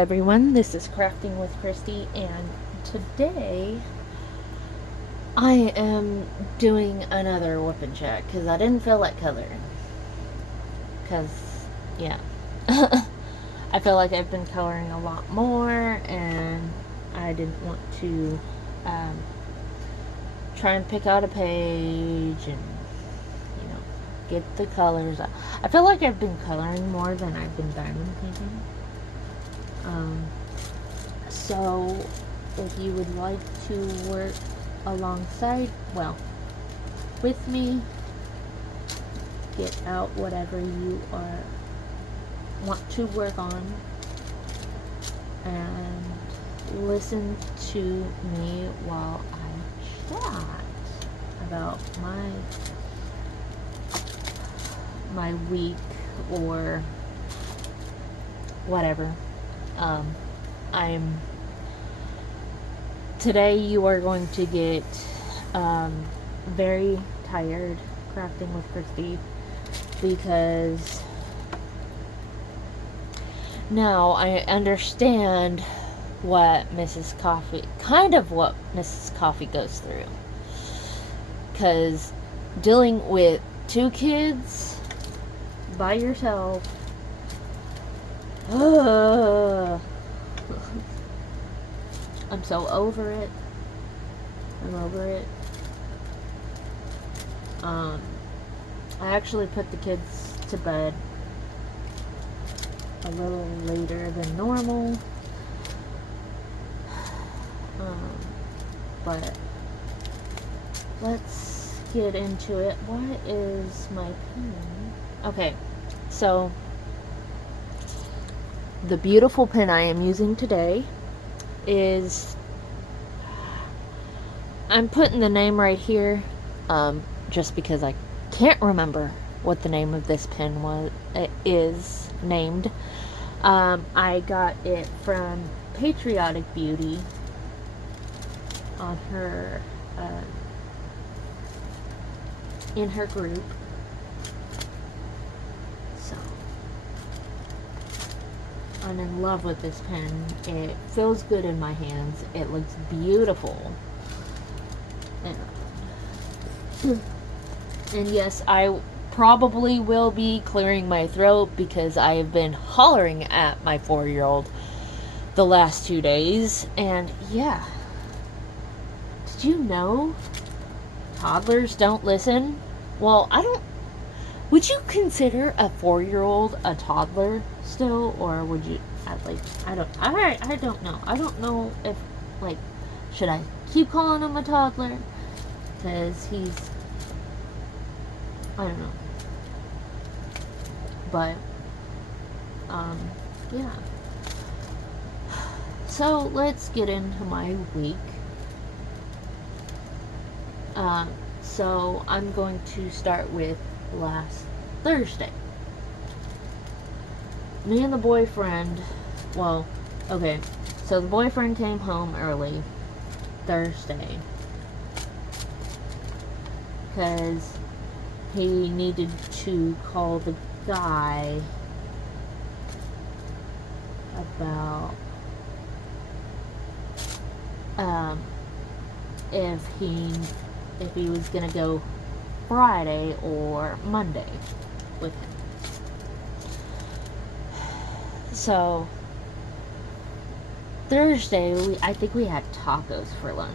everyone, this is Crafting with Christy, and today I am doing another whipping check because I didn't feel like coloring. Because, yeah, I feel like I've been coloring a lot more, and I didn't want to try and pick out a page and, get the colors. I feel like I've been coloring more than I've been diamond painting. So if you would like to work with me, get out whatever you want to work on and listen to me while I chat about my week or whatever. Today you are going to get very tired crafting with Christy because now I understand what Mrs. Coffee goes through. Because dealing with 2 kids by yourself, I'm so over it. I'm over it. I actually put the kids to bed a little later than normal. But let's get into it. What is my pen? Okay, so the beautiful pen I am using today is, I'm putting the name right here just because I can't remember what the name of this pen is named. I got it from Patriotic Beauty on her in her group. So I'm in love with this pen. It feels good in my hands. It looks beautiful. And yes, I probably will be clearing my throat because I have been hollering at my 4-year-old the last 2 days. And yeah, did you know toddlers don't listen? Well, would you consider a 4-year-old a toddler still, or would you I don't know. I don't know if should I keep calling him a toddler? Because I don't know. But yeah. So let's get into my week. So I'm going to start with last Thursday. Me and the boyfriend, so the boyfriend came home early Thursday because he needed to call the guy about if he was gonna go Friday or Monday with him. So Thursday, I think we had tacos for lunch.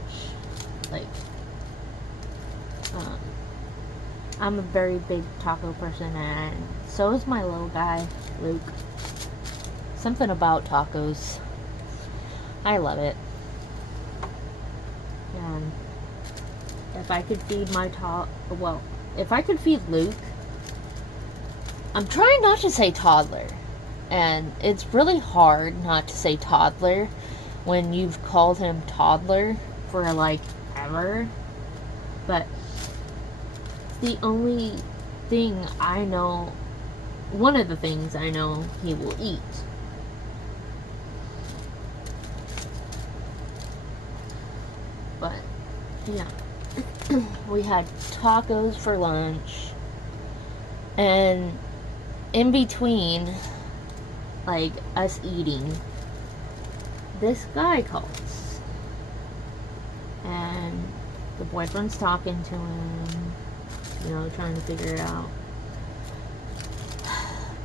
I'm a very big taco person, and so is my little guy, Luke. Something about tacos. I love it. And if I could feed if I could feed Luke, I'm trying not to say toddler. And it's really hard not to say toddler when you've called him toddler for ever. But the only thing I know, one of the things I know he will eat. But yeah, we had tacos for lunch, and in between us eating, this guy calls. And the boyfriend's talking to him, you know, trying to figure it out.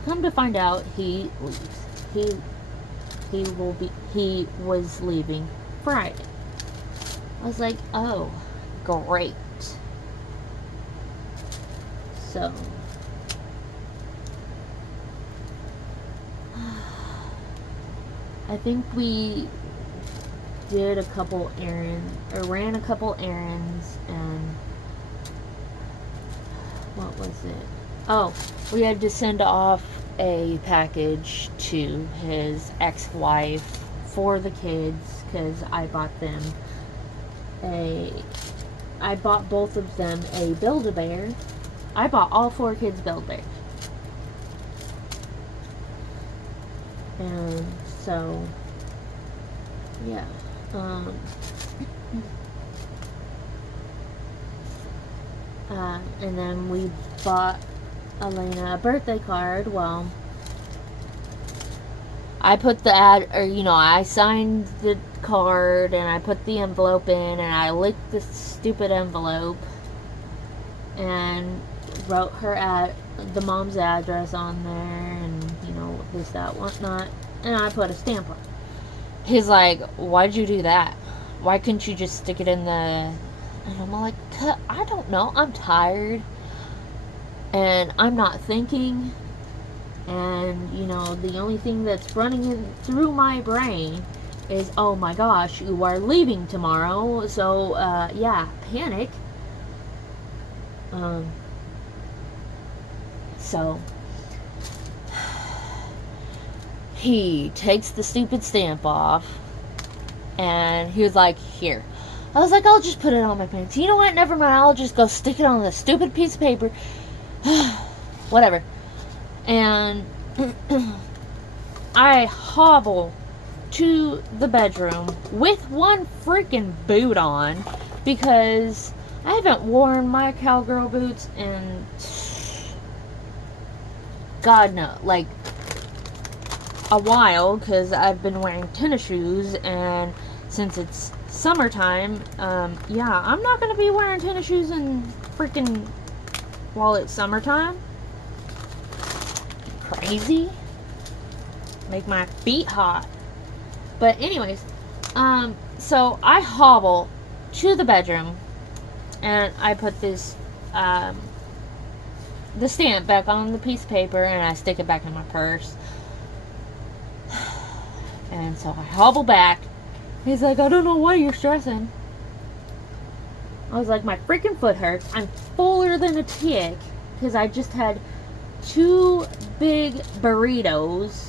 Come to find out, he leaves. He was leaving Friday. I was like, oh, great. So, I think we did a couple errands, or ran a couple errands, and what was it? Oh, we had to send off a package to his ex-wife for the kids, because I bought both of them a Build-A-Bear. I bought all 4 kids Build-A-Bears. And so, yeah. And then we bought Elena a birthday card. Well, I put the I signed the card and I put the envelope in and I licked the stupid envelope and wrote the mom's address on there and, this, that, whatnot, and I put a stamp on it. He's like, why'd you do that? Why couldn't you just stick it in the... And I'm like, I don't know, I'm tired and I'm not thinking, and the only thing that's running through my brain is, oh my gosh, you are leaving tomorrow, so yeah, panic. So he takes the stupid stamp off and he was like, here. I was like, I'll just put it on my pants. You know what, never mind, I'll just go stick it on the stupid piece of paper. Whatever. And I hobble to the bedroom with one freaking boot on because I haven't worn my cowgirl boots in God no, like a while, because I've been wearing tennis shoes, and since it's summertime, yeah, I'm not going to be wearing tennis shoes while it's summertime. Crazy. Make my feet hot. But anyways, so I hobble to the bedroom and I put this, the stamp back on the piece of paper and I stick it back in my purse. And so I hobble back. He's like, I don't know why you're stressing. I was like, my freaking foot hurts. I'm fuller than a tick because I just had 2 big burritos.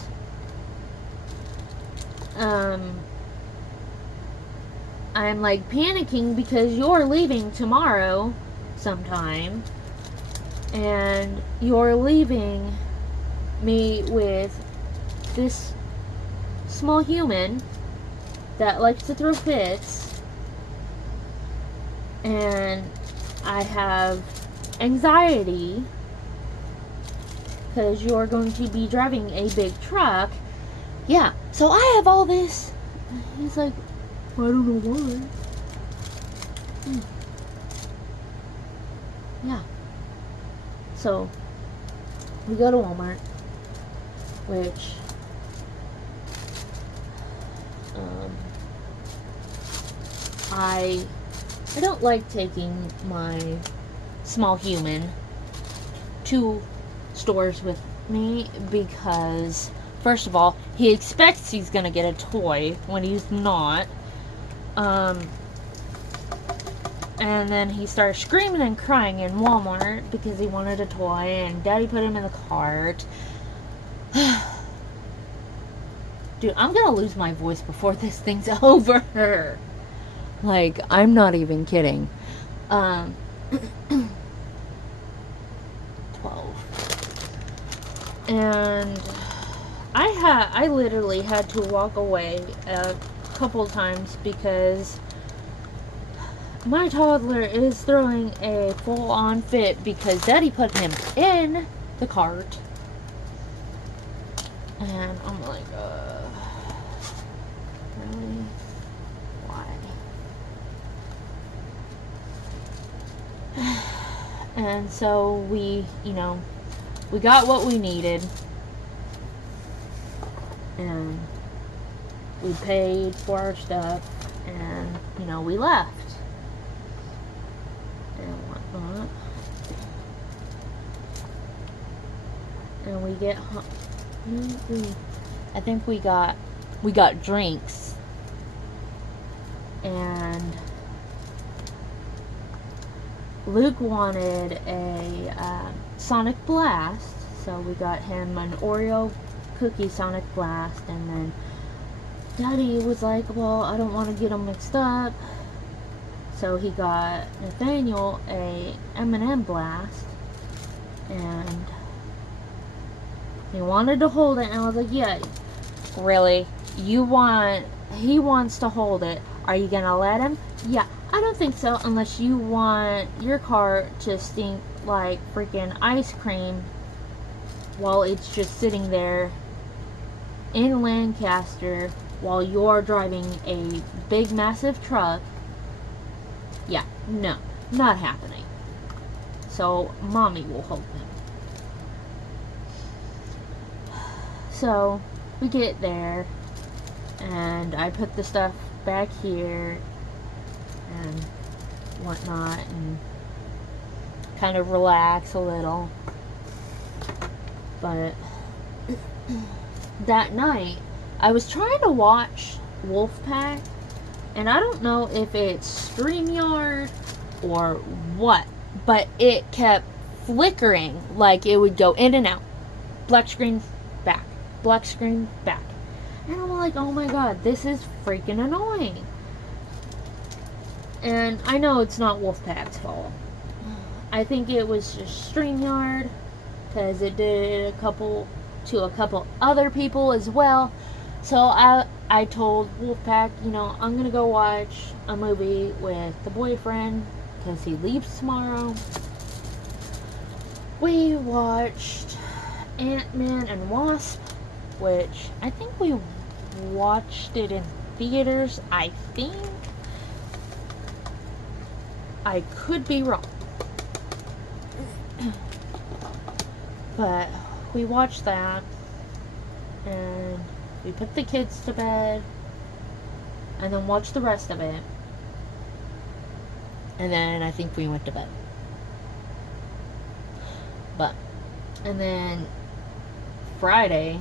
I'm like panicking because you're leaving tomorrow sometime. And you're leaving me with this small human that likes to throw fits. And I have anxiety because you're going to be driving a big truck. Yeah, so I have all this. He's like, I don't know why. Yeah. So, we go to Walmart, which, I don't like taking my small human to stores with me because, first of all, he expects he's going to get a toy when he's not. And then he started screaming and crying in Walmart because he wanted a toy, and Daddy put him in the cart. Dude, I'm going to lose my voice before this thing's over. Like, I'm not even kidding. 12. And I literally had to walk away a couple times because my toddler is throwing a full-on fit because Daddy put him in the cart. And I'm like, really? And so we, we got what we needed. And we paid for our stuff. And, we left. And whatnot. And we get home. I think we got drinks. And Luke wanted a Sonic Blast, so we got him an Oreo cookie Sonic Blast, and then Daddy was like, well, I don't want to get them mixed up, so he got Nathaniel a M&M Blast, and he wanted to hold it, and I was like, yeah, really? He wants to hold it. Are you gonna let him? Yeah, I don't think so, unless you want your car to stink like freaking ice cream while it's just sitting there in Lancaster while you're driving a big massive truck. Yeah, no, not happening. So Mommy will hold him. So we get there, and I put the stuff back here and whatnot, and kind of relax a little. But that night, I was trying to watch Wolfpack, and I don't know if it's StreamYard or what, but it kept flickering, like it would go in and out. Black screen, back. Black screen, back. And I'm like, oh my god, this is freaking annoying. And I know it's not Wolfpack's fault. I think it was just StreamYard, because it did to a couple other people as well. So I told Wolfpack, I'm gonna go watch a movie with the boyfriend, because he leaves tomorrow. We watched Ant-Man and Wasp, which I think we watched it in theaters, I think. I could be wrong. But we watched that, and we put the kids to bed, and then watched the rest of it. And then I think we went to bed. And then Friday,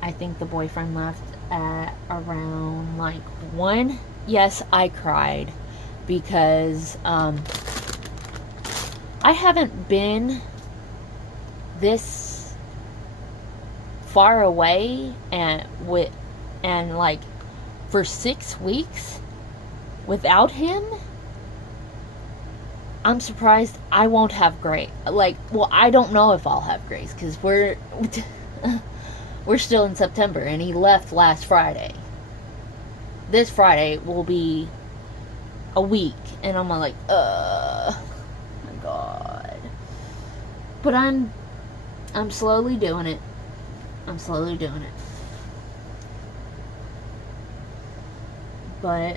I think the boyfriend left at around 1. Yes, I cried because I haven't been this far away and for 6 weeks without him. I'm surprised I won't have Grace. I don't know if I'll have Grace, because we're still in September, and he left last Friday. This Friday will be a week, and I'm like, my god. But I'm slowly doing it. But,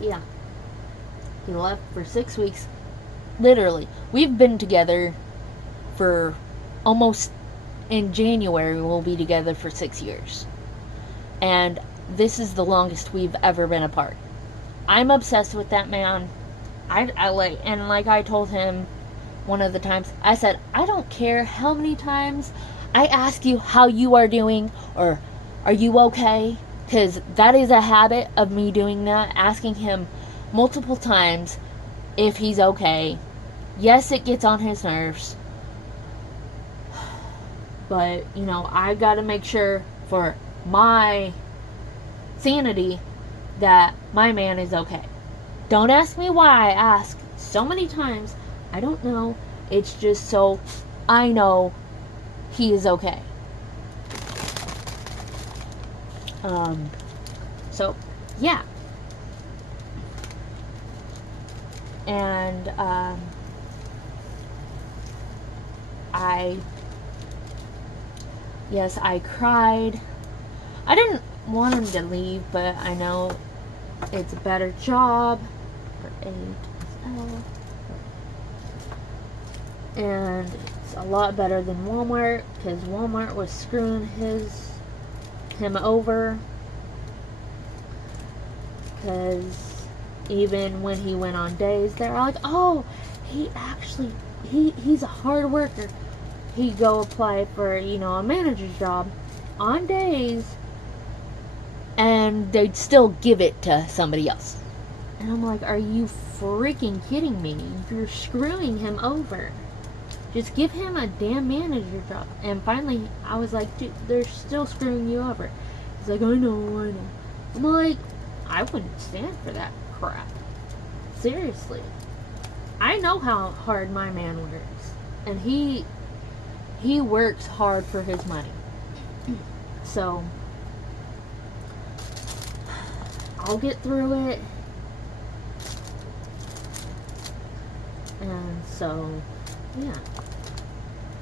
yeah. He left for 6 weeks. Literally. We've been together for almost, in January, we'll be together for 6 years. And this is the longest we've ever been apart. I'm obsessed with that man. I told him one of the times, I said, I don't care how many times I ask you how you are doing, or are you okay? Because that is a habit of me doing that, asking him multiple times if he's okay. Yes, it gets on his nerves. But, I gotta make sure for my sanity that my man is okay. Don't ask me why I ask so many times. I don't know. It's just so I know he is okay. So, yeah. And, I cried. I didn't want him to leave, but I know it's a better job, number 8 is L. And it's a lot better than Walmart, because Walmart was screwing him over. Because even when he went on days, they're like, oh, he's a hard worker. He'd go apply for, a manager's job on days, and they'd still give it to somebody else. And I'm like, are you freaking kidding me? You're screwing him over. Just give him a damn manager job. And finally, I was like, dude, they're still screwing you over. He's like, I know. I'm like, I wouldn't stand for that crap. Seriously. I know how hard my man works. And he works hard for his money. So, I'll get through it. And so, yeah.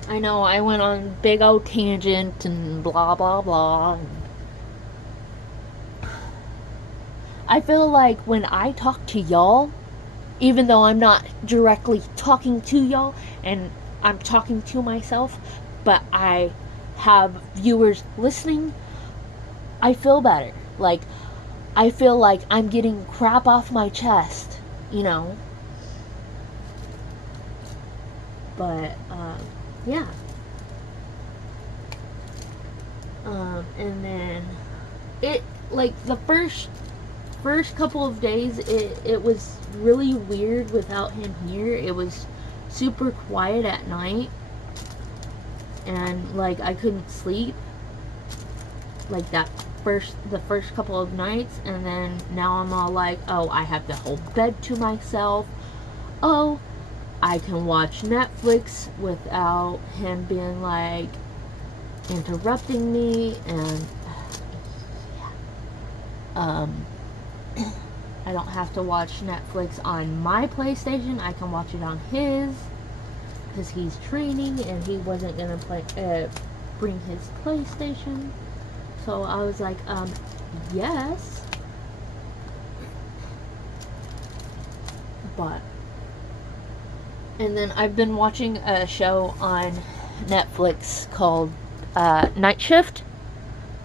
I know I went on big old tangent and blah blah blah. I feel like when I talk to y'all, even though I'm not directly talking to y'all and I'm talking to myself, but I have viewers listening, I feel better. Like, I feel like I'm getting crap off my chest, But, yeah. And then the first couple of days, it was really weird without him here. It was super quiet at night, and I couldn't sleep the first couple of nights. And then now I'm all like, oh, I have the whole bed to myself. Oh, I can watch Netflix without him being interrupting me. And I don't have to watch Netflix on my PlayStation. I can watch it on his, because he's training and he wasn't gonna bring his PlayStation. So I was like, yes. But, and then I've been watching a show on Netflix called Night Shift.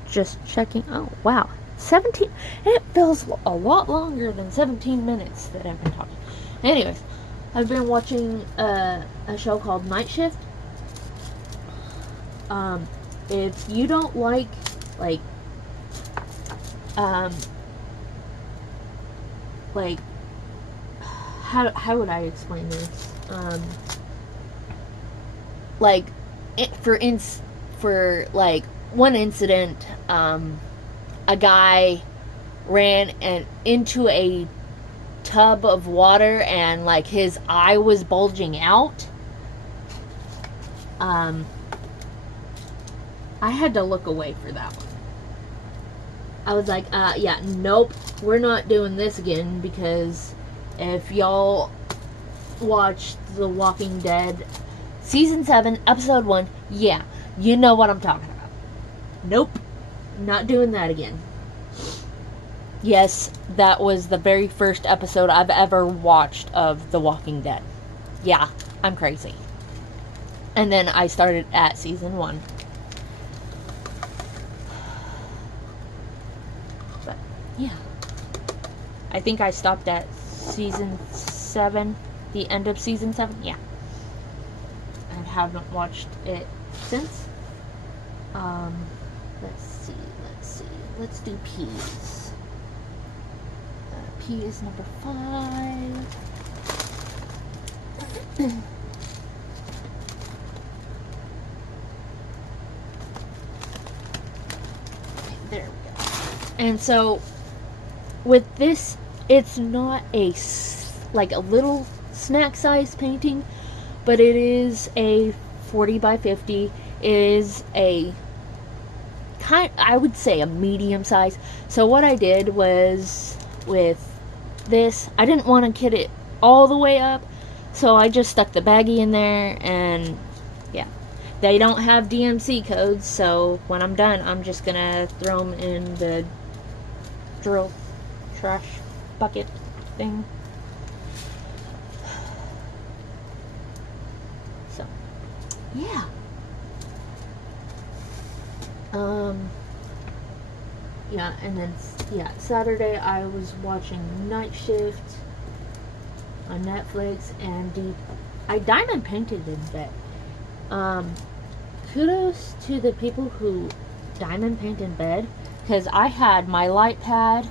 Just checking. Oh, wow. 17. It feels a lot longer than 17 minutes that I've been talking. Anyways, I've been watching a show called Night Shift. If you don't like how would I explain this? For one incident, a guy ran into a tub of water and his eye was bulging out. I had to look away for that one. I was like, yeah, nope, we're not doing this again, because if y'all watched The Walking Dead Season 7, Episode 1, yeah, you know what I'm talking about. Nope, not doing that again. Yes, that was the very first episode I've ever watched of The Walking Dead. Yeah, I'm crazy. And then I started at Season 1. But, yeah. I think I stopped at Season 7, the end of Season 7, yeah. I haven't watched it since. Let's see. Let's do P's. P is number 5. Okay, there we go. And so, with this, it's not a little snack size painting, but it is a 40 by 50. It is I would say a medium size. So what I did was, with this, I didn't want to kit it all the way up, so I just stuck the baggie in there, and yeah. They don't have DMC codes, so when I'm done, I'm just gonna throw them in the trash bucket thing. yeah. Yeah, and then, yeah, Saturday I was watching Night Shift on Netflix, and I diamond painted in bed. Kudos to the people who diamond paint in bed, because I had my light pad,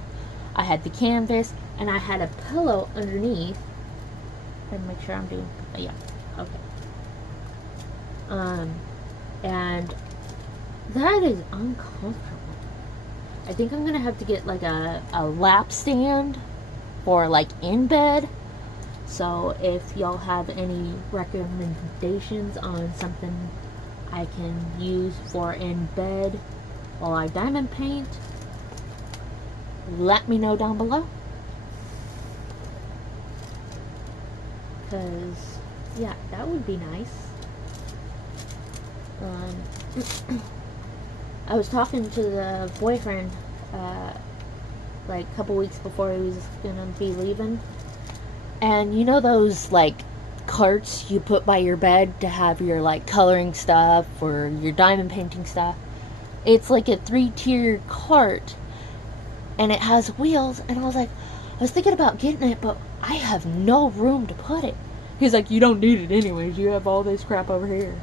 I had the canvas, and I had a pillow underneath. And make sure I'm doing, yeah, okay. And that is uncomfortable. I think I'm gonna have to get like a lap stand for like in bed. So if y'all have any recommendations on something I can use for in bed while I diamond paint, let me know down below. Because, yeah, that would be nice. I was talking to the boyfriend like a couple weeks before he was gonna be leaving, and you know those like carts you put by your bed to have your like coloring stuff or your diamond painting stuff? It's like a 3-tier cart, and it has wheels. And I was thinking about getting it, but I have no room to put it. He's like, you don't need it anyways, you have all this crap over here.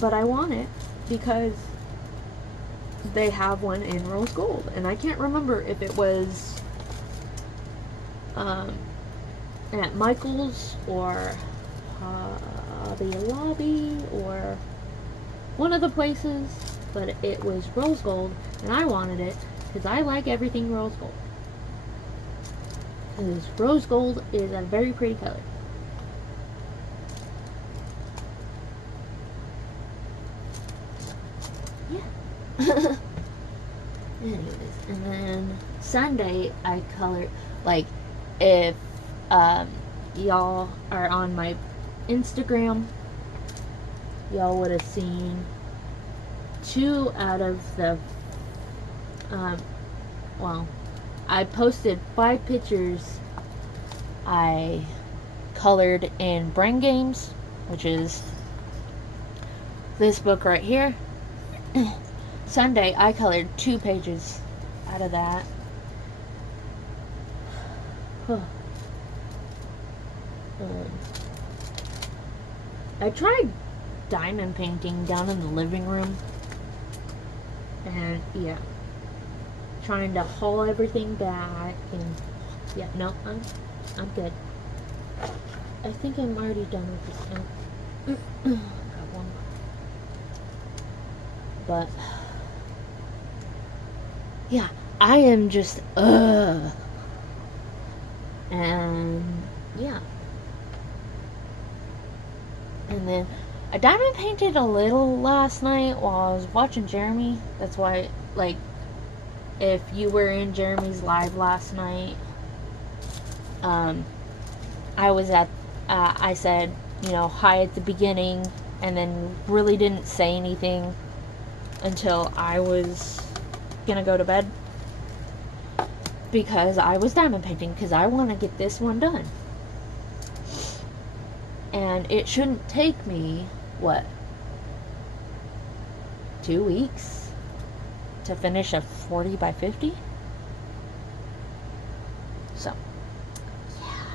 But I want it because they have one in rose gold, and I can't remember if it was at Michael's or Hobby Lobby or one of the places, but it was rose gold, and I wanted it because I like everything rose gold. Because rose gold is a very pretty color. Yeah. Anyways, and then Sunday I colored, like, if y'all are on my Instagram, y'all would have seen 2 out of the well, I posted 5 pictures I colored in Brain Games, which is this book right here. Sunday I colored 2 pages out of that. I tried diamond painting down in the living room, and yeah, trying to haul everything back, and yeah, no, I'm good. I think I'm already done with this now. Got one more. But yeah, I am just and yeah. And then I diamond painted a little last night while I was watching Jeremy. That's why, like, if you were in Jeremy's live last night, I was at, I said, you know, hi at the beginning, and then really didn't say anything until I was gonna go to bed, because I was diamond painting, because I want to get this one done. And it shouldn't take me, what, 2 weeks to finish a 40 by 50? So, yeah.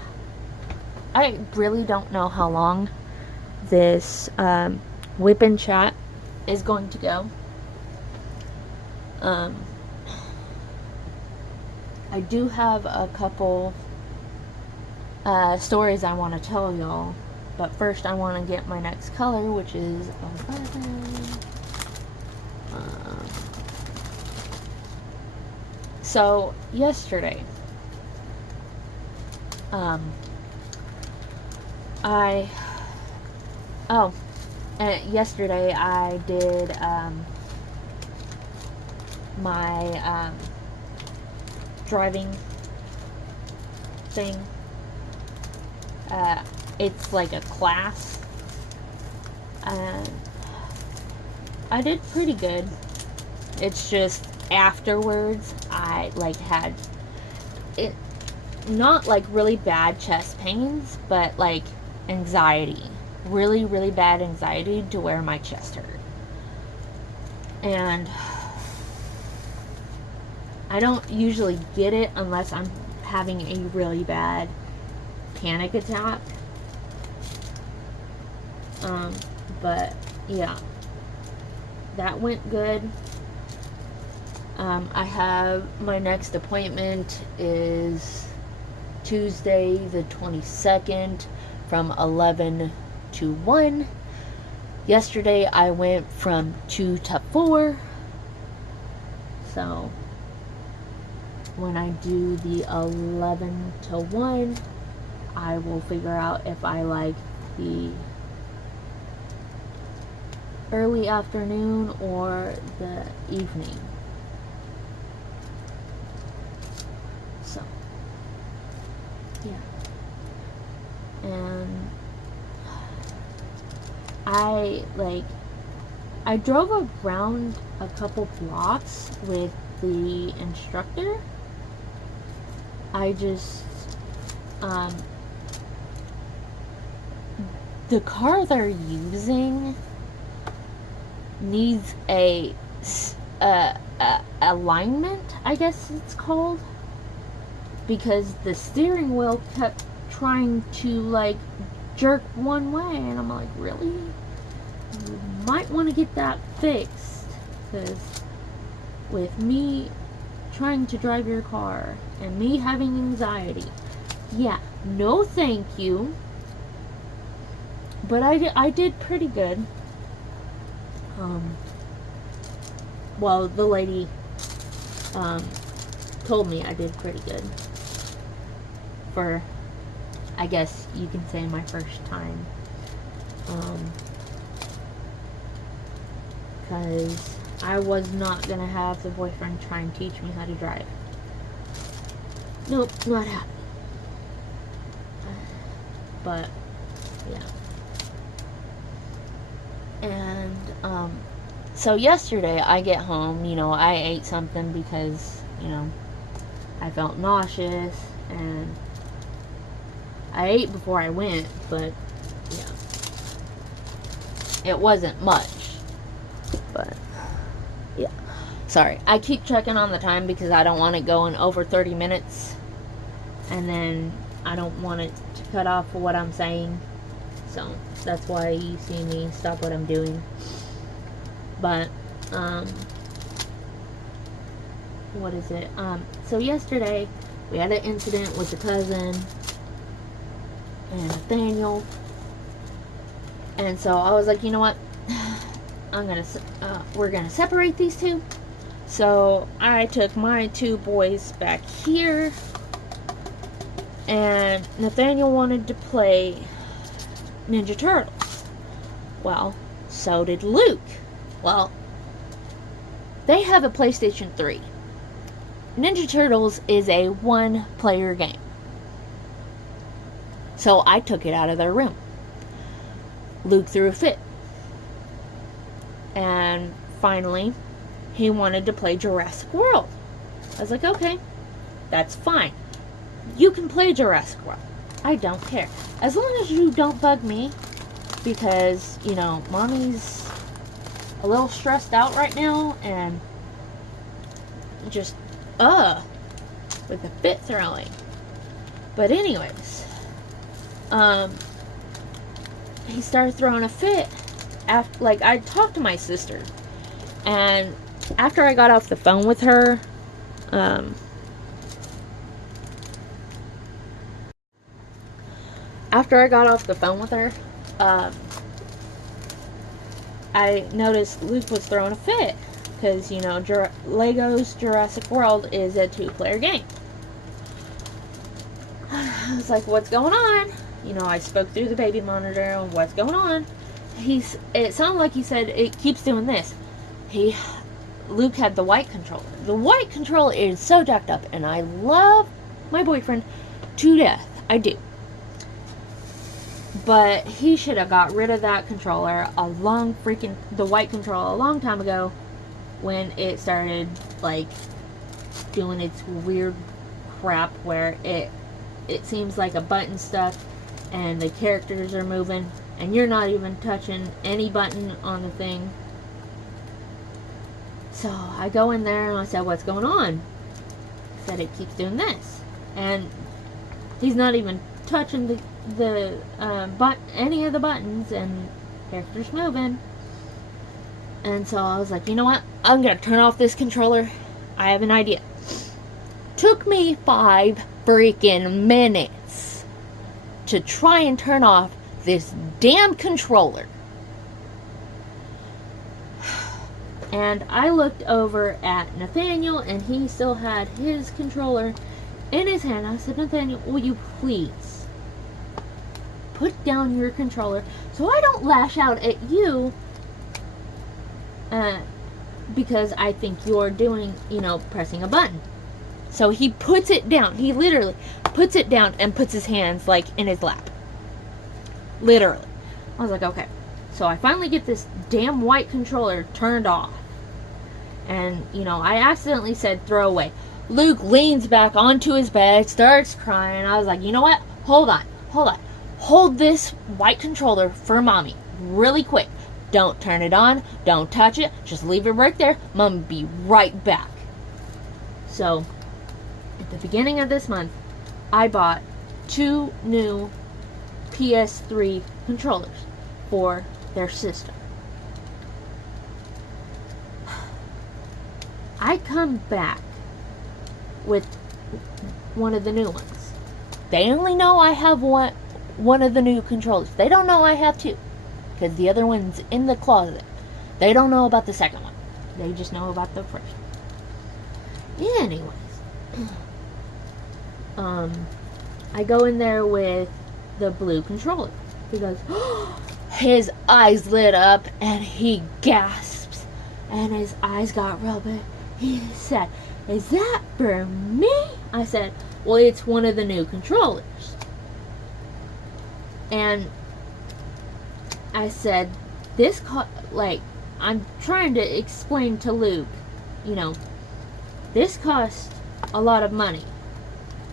I really don't know how long this whip and chat is going to go. I do have a couple stories I want to tell y'all. But first, I want to get my next color, which is 11. So, yesterday, yesterday I did my driving thing. It's like a class, and I did pretty good. It's just afterwards I like had it, not like really bad chest pains, but like anxiety. really, really bad anxiety to where my chest hurt. And I don't usually get it unless I'm having a really bad panic attack. But yeah, that went good. I have my next appointment is Tuesday the 22nd from 11 to 1. Yesterday I went from 2 to 4. So when I do the 11 to 1, I will figure out if I like the early afternoon or the evening. So, yeah. And I drove around a couple blocks with the instructor. I just, the car they're using needs a alignment, I guess it's called, because the steering wheel kept trying to like jerk one way, and I'm like, really? You might want to get that fixed, because with me trying to drive your car and me having anxiety, yeah, no thank you. But I did pretty good. Well, the lady told me I did pretty good for, I guess you can say, my first time. Because I was not gonna have the boyfriend try and teach me how to drive. Nope, not happening. But yeah. And so yesterday I get home, I ate something because, I felt nauseous, and I ate before I went, but yeah, it wasn't much. But yeah, sorry, I keep checking on the time because I don't want it going over 30 minutes, and then I don't want it to cut off what I'm saying. So that's why you see me stop what I'm doing. But what is it? So yesterday we had an incident with the cousin and Nathaniel, and so I was like, you know what? We're gonna separate these two. So I took my two boys back here, and Nathaniel wanted to play Ninja Turtles. Well, so did Luke. Well, they have a PlayStation 3. Ninja Turtles is a one-player game. So I took it out of their room. Luke threw a fit. And finally, he wanted to play Jurassic World. I was like, okay, that's fine. You can play Jurassic World. I don't care. As long as you don't bug me, because, mommy's a little stressed out right now, and just, with the fit throwing. But anyways, he started throwing a fit after, I talked to my sister, and after I got off the phone with her, I noticed Luke was throwing a fit, because, Lego's Jurassic World is a 2-player game. I was like, what's going on? I spoke through the baby monitor on what's going on. It sounded like he said it keeps doing this. Luke had the white controller. The white controller is so jacked up, and I love my boyfriend to death. I do. But he should have got rid of that controller the white controller a long time ago, when it started, doing its weird crap where it seems like a button stuck and the characters are moving and you're not even touching any button on the thing. So I go in there and I said, what's going on? He said, it keeps doing this. And he's not even touching any of the buttons, and character's moving. And so I was like, you know what? I'm going to turn off this controller. I have an idea. Took me 5 freaking minutes to try and turn off this damn controller. And I looked over at Nathaniel, and he still had his controller in his hand. I said, Nathaniel, will you please put down your controller so I don't lash out at you because I think you're doing, pressing a button. So he puts it down. He literally puts it down and puts his hands, like, in his lap. Literally. I was like, okay. So I finally get this damn white controller turned off. And, I accidentally said throw away. Luke leans back onto his bed, starts crying. I was like, you know what? Hold on. Hold this white controller for Mommy. Really quick. Don't turn it on. Don't touch it. Just leave it right there. Mom will be right back. So, at the beginning of this month, I bought 2 new PS3 controllers for their system. I come back with one of the new ones. They only know I have one of the new controllers. They don't know I have 2. Because the other one's in the closet. They don't know about the second one. They just know about the first one. Anyways. I go in there with the blue controller. He goes, his eyes lit up and he gasps. And his eyes got real big. He said, is that for me? I said, well, it's one of the new controllers. And I said, I'm trying to explain to Luke, this cost a lot of money.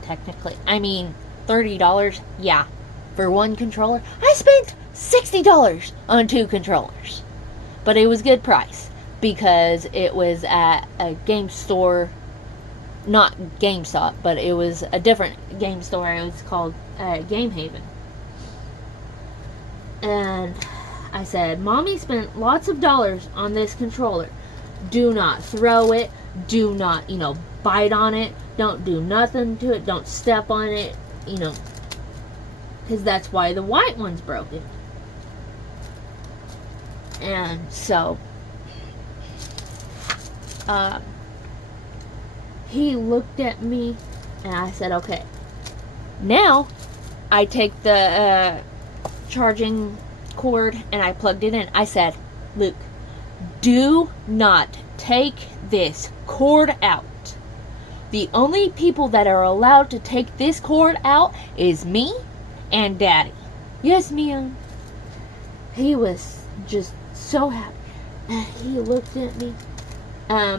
Technically. I mean, $30, yeah, for one controller. I spent $60 on 2 controllers. But it was good price because it was at a game store, not GameStop, but it was a different game store. It was called Game Haven. And I said, Mommy spent lots of dollars on this controller. Do not throw it. Do not, bite on it. Don't do nothing to it. Don't step on it, because that's why the white one's broken. And so, he looked at me, and I said, okay. Now, I take the charging cord, and I plugged it in. I said, Luke, do not take this cord out. The only people that are allowed to take this cord out is me and Daddy. Yes, Mia. He was just so happy. And he looked at me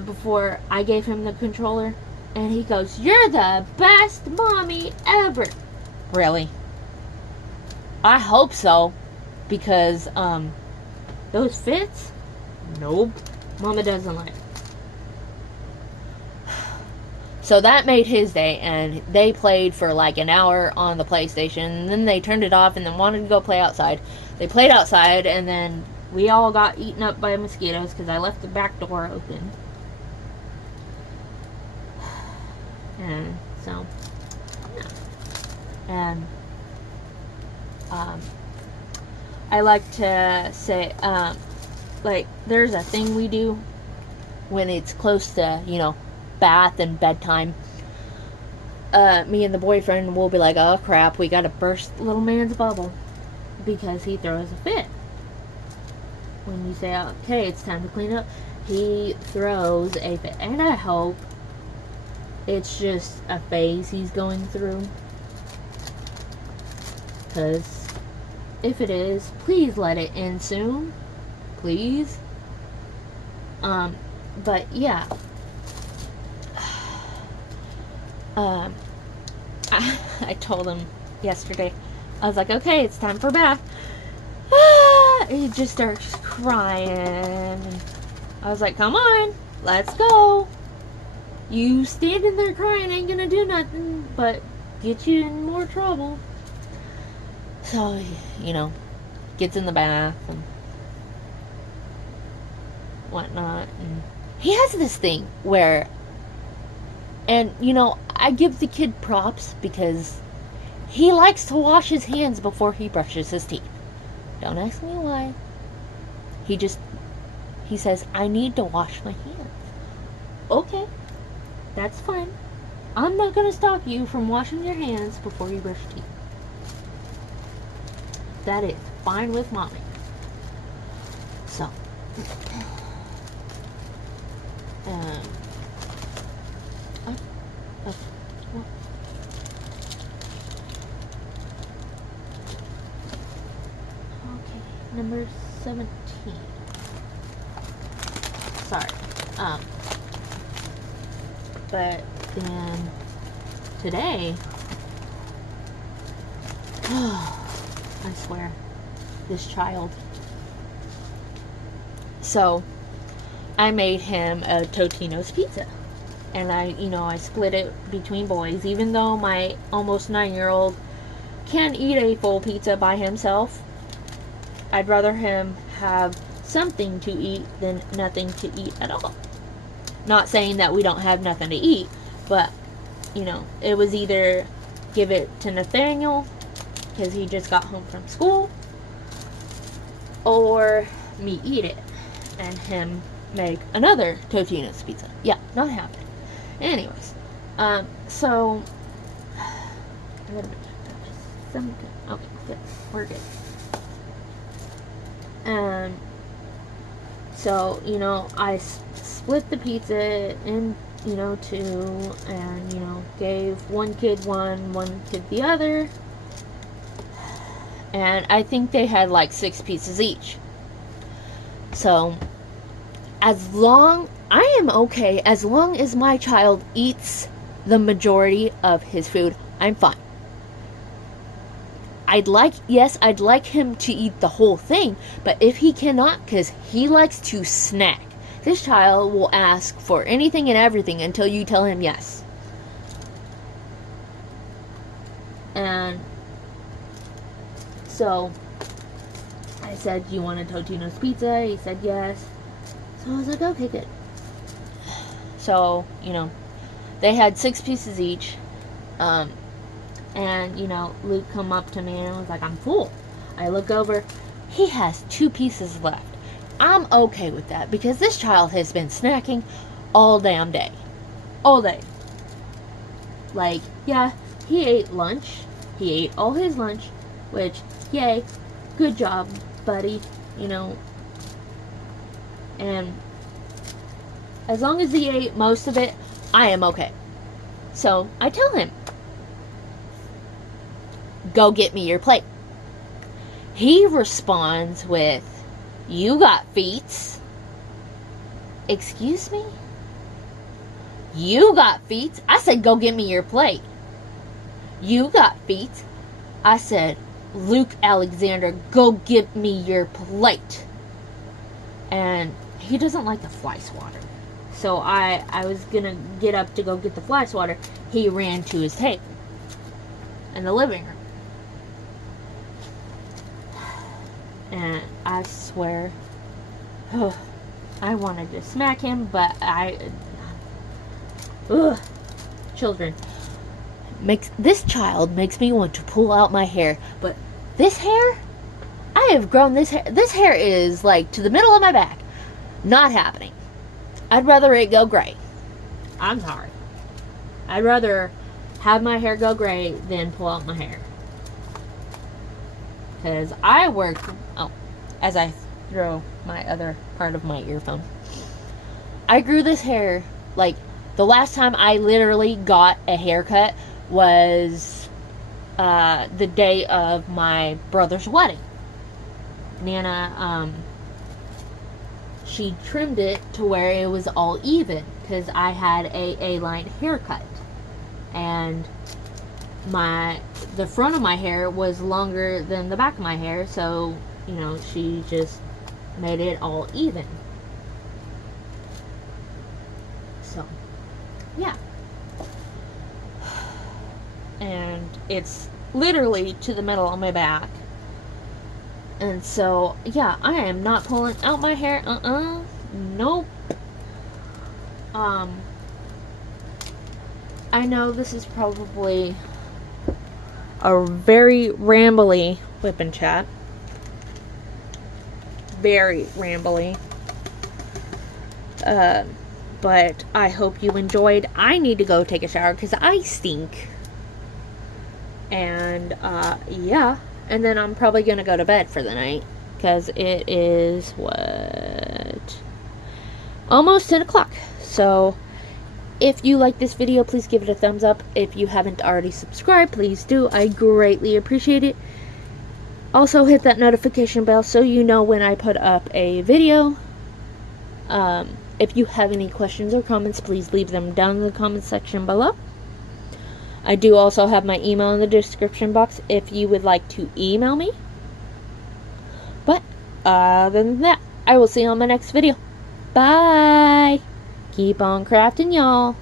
before I gave him the controller, and he goes, you're the best mommy ever. Really? I hope so. Because, those fits? Nope. Mama doesn't like it. So that made his day, and they played for like an hour on the PlayStation, and then they turned it off and then wanted to go play outside. They played outside, and then we all got eaten up by mosquitoes because I left the back door open. And so, yeah. And, I like to say, there's a thing we do when it's close to, bath and bedtime. Me and the boyfriend will be like, oh crap, we gotta burst little man's bubble because he throws a fit. When you say, okay, it's time to clean up, he throws a fit. And I hope it's just a phase he's going through. Because if it is, please let it end soon. Please. But yeah. I told him yesterday, I was like, okay, it's time for bath. he just starts crying. And I was like, come on, let's go. You standing there crying ain't gonna do nothing but get you in more trouble. So, gets in the bath and whatnot. And he has this thing where, and I give the kid props because he likes to wash his hands before he brushes his teeth. Don't ask me why. He says, I need to wash my hands. Okay, that's fine. I'm not going to stop you from washing your hands before you brush your teeth. That is fine with mommy. So, number 17. Sorry. But then today, I swear, this child. So, I made him a Totino's pizza. And I split it between boys. Even though my almost 9-year-old can eat a full pizza by himself, I'd rather him have something to eat than nothing to eat at all. Not saying that we don't have nothing to eat, but, it was either give it to Nathaniel, because he just got home from school, or me eat it, and him make another Totino's pizza. Yeah, not happening. Anyways, so, okay, good, we're good. So, I split the pizza in, two, and, gave one kid one kid the other. And I think they had like 6 pieces each. So, I am okay as long as my child eats the majority of his food, I'm fine. I'd like him to eat the whole thing, but if he cannot, because he likes to snack, this child will ask for anything and everything until you tell him yes. And so, I said, do you want a Totino's pizza? He said yes. So I was like, okay, good. So, they had 6 pieces each. And, Luke come up to me and was like, I'm full. I look over. He has 2 pieces left. I'm okay with that because this child has been snacking all damn day. All day. Like, yeah, he ate lunch. He ate all his lunch, which, yay, good job, buddy, And as long as he ate most of it, I am okay. So, I tell him, go get me your plate. He responds with, you got feet. Excuse me? You got feet? I said, go get me your plate. You got feet? I said, Luke Alexander, go get me your plate. And he doesn't like the fly swatter. So I was gonna get up to go get the fly swatter. He ran to his table in the living room. And I swear, I wanted to smack him, but children. This child makes me want to pull out my hair. But this hair, I have grown this hair. This hair is like to the middle of my back. Not happening. I'd rather it go gray. I'm sorry. I'd rather have my hair go gray than pull out my hair. Because I work, as I throw my other part of my earphone. I grew this hair, like, the last time I literally got a haircut was the day of my brother's wedding. Nana, she trimmed it to where it was all even, because I had a A-line haircut. And the front of my hair was longer than the back of my hair, so, you know, she just made it all even. So, yeah. And it's literally to the middle of my back. And so, yeah, I am not pulling out my hair. Nope. I know this is probably a very rambly whip and chat. Very rambly. But I hope you enjoyed. I need to go take a shower because I stink. And, yeah. And then I'm probably going to go to bed for the night. Because it is, what? Almost 10 o'clock. So, if you like this video, please give it a thumbs up. If you haven't already subscribed, please do. I greatly appreciate it. Also, hit that notification bell so you know when I put up a video. If you have any questions or comments, please leave them down in the comment section below. I do also have my email in the description box if you would like to email me. But, other than that, I will see you on my next video. Bye! Keep on crafting, y'all.